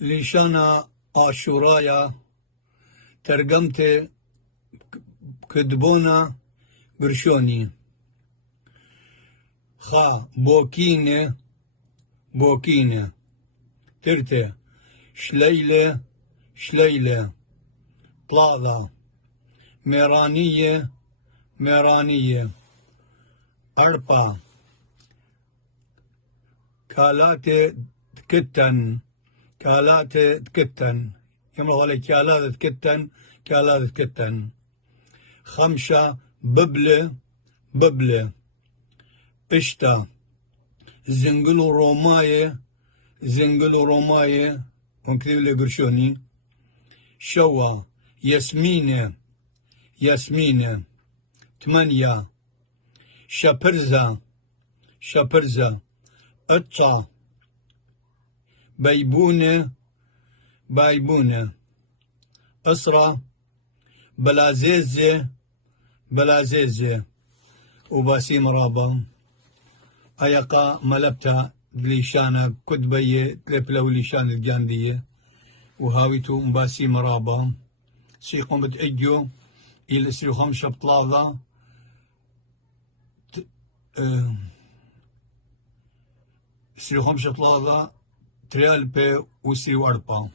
ليشانا عاشورايا ترجمت كدبونا برشوني خا بوكينة ترتي شليلة طلالا ميرانية أربا كالات تكتن يمرغ علي كالات تكتن خمسة ببلة قشطة زنقلو روماية ونكتب لي قرشوني شوا ياسمينة 8 شابرزة قطة بيبونة أسرة بلازيزة وباسيم رابا أيقا ملبتا ليشانا كتبية تلبلو ليشان الجاندية وهاويتو مباسيم رابا سيقوم بتأجو إلى 5 بطلاضة سيرو 5 بطلاضة تريال بي وسيرو 4